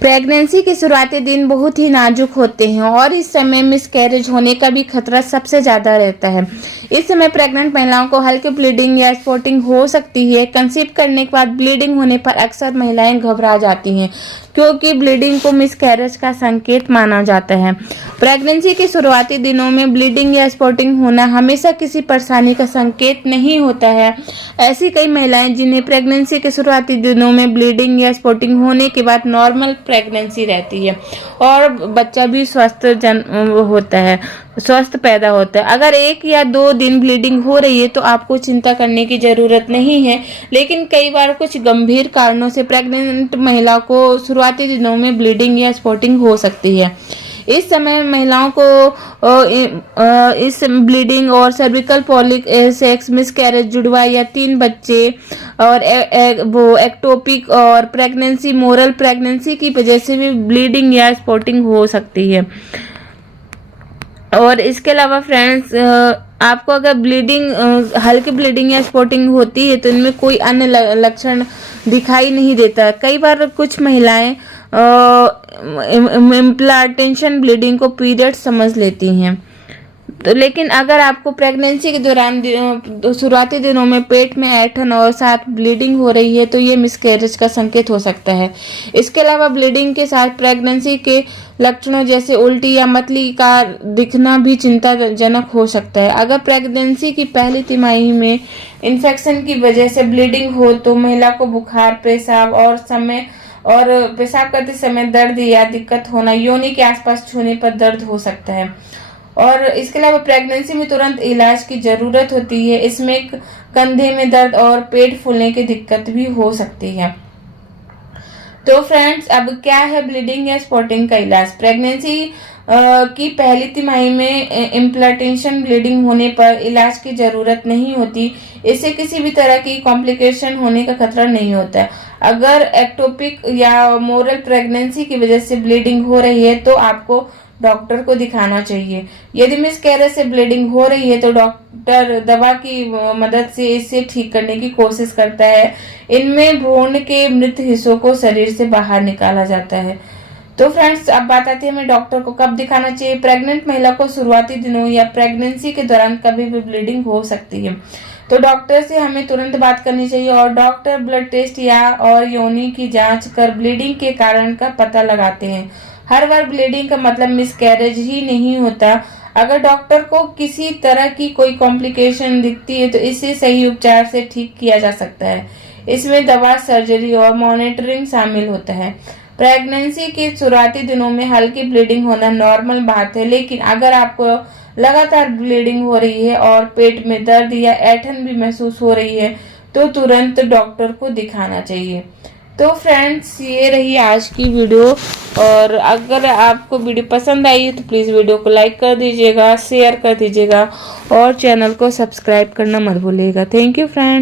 Pregnancy के शुरुआती दिन बहुत ही नाजुक होते हैं और इस समय मिसकैरेज होने का भी खतरा सबसे ज़्यादा रहता है। इस समय प्रेग्नेंट महिलाओं को हल्की ब्लीडिंग या स्पॉटिंग हो सकती है। कंसीव करने के बाद ब्लीडिंग होने पर अक्सर महिलाएं घबरा जाती हैं क्योंकि ब्लीडिंग को मिसकैरेज का संकेत माना जाता है। प्रेगनेंसी के शुरुआती दिनों में ब्लीडिंग या स्पॉटिंग होना हमेशा किसी परेशानी का संकेत नहीं होता है। ऐसी कई महिलाएं जिन्हें प्रेगनेंसी के शुरुआती दिनों में ब्लीडिंग या स्पॉटिंग होने के बाद नॉर्मल प्रेगनेंसी रहती है और बच्चा भी स्वस्थ पैदा होता है। अगर 1 या 2 दिन ब्लीडिंग हो रही है तो आपको चिंता करने की जरूरत नहीं है, लेकिन कई बार कुछ गंभीर कारणों से प्रेग्नेंट महिला को शुरुआती दिनों में ब्लीडिंग या स्पॉटिंग हो सकती है। इस समय महिलाओं को इस ब्लीडिंग और सर्विकल पॉलीसेक्स, मिसकैरेज, जुड़वा या 3 बच्चे और एक्टोपिक और प्रेगनेंसी, मोरल प्रेगनेंसी की वजह से भी ब्लीडिंग या स्पॉटिंग हो सकती है। और इसके अलावा फ्रेंड्स, आपको अगर हल्की ब्लीडिंग या स्पॉटिंग होती है तो इनमें कोई अन्य लक्षण दिखाई नहीं देता। कई बार कुछ महिलाएं इम्प्लांटेशन ब्लीडिंग को पीरियड समझ लेती हैं। तो लेकिन अगर आपको प्रेगनेंसी के दौरान शुरुआती दिनों में पेट में ऐंठन और साथ ब्लीडिंग हो रही है तो ये मिसकैरेज का संकेत हो सकता है। इसके अलावा ब्लीडिंग के साथ प्रेगनेंसी के लक्षणों जैसे उल्टी या मतली का दिखना भी चिंताजनक हो सकता है। अगर प्रेगनेंसी की पहली तिमाही में इन्फेक्शन की वजह से ब्लीडिंग हो तो महिला को बुखार, पेशाब करते समय दर्द या दिक्कत होना, योनि के आसपास छूने पर दर्द हो सकता है। और इसके अलावा प्रेगनेंसी में तुरंत इलाज की जरूरत होती है। इसमें कंधे में दर्द और पेट फूलने की दिक्कत भी हो सकती है। तो फ्रेंड्स, अब क्या है ब्लीडिंग या स्पॉटिंग का इलाज। प्रेगनेंसी की पहली तिमाही में इम्प्लांटेशन ब्लीडिंग होने पर इलाज की जरूरत नहीं होती। इससे किसी भी तरह की कॉम्प्लिकेशन होने का खतरा नहीं होता है। अगर एक्टोपिक या मोरल प्रेगनेंसी की वजह से ब्लीडिंग हो रही है तो आपको डॉक्टर को दिखाना चाहिए। यदि मिसकैरेज से ब्लीडिंग हो रही है तो डॉक्टर दवा की मदद से इसे ठीक करने की कोशिश करता है। इनमें भ्रूण के मृत हिस्सों को शरीर से बाहर निकाला जाता है। तो फ्रेंड्स, अब बात आती है हमें डॉक्टर को कब दिखाना चाहिए। प्रेग्नेंट महिला को शुरुआती दिनों या प्रेगनेंसी के दौरान कभी भी ब्लीडिंग हो सकती है तो डॉक्टर से हमें तुरंत बात करनी चाहिए और डॉक्टर ब्लड टेस्ट और योनि की जांच कर ब्लीडिंग के कारण का पता लगाते हैं। हर बार ब्लीडिंग का मतलब मिसकैरेज ही नहीं होता। अगर डॉक्टर को किसी तरह की कोई कॉम्प्लिकेशन दिखती है तो इसे सही उपचार से ठीक किया जा सकता है। इसमें दवा, सर्जरी और मॉनिटरिंग शामिल होता है। प्रेगनेंसी के शुरुआती दिनों में हल्की ब्लीडिंग होना नॉर्मल बात है, लेकिन अगर आपको लगातार ब्लीडिंग हो रही है और पेट में दर्द या ऐंठन भी महसूस हो रही है तो तुरंत डॉक्टर को दिखाना चाहिए। तो फ्रेंड्स, ये रही आज की वीडियो और अगर आपको वीडियो पसंद आई है तो प्लीज़ वीडियो को लाइक कर दीजिएगा, शेयर कर दीजिएगा और चैनल को सब्सक्राइब करना मत भूलिएगा। Thank you friends.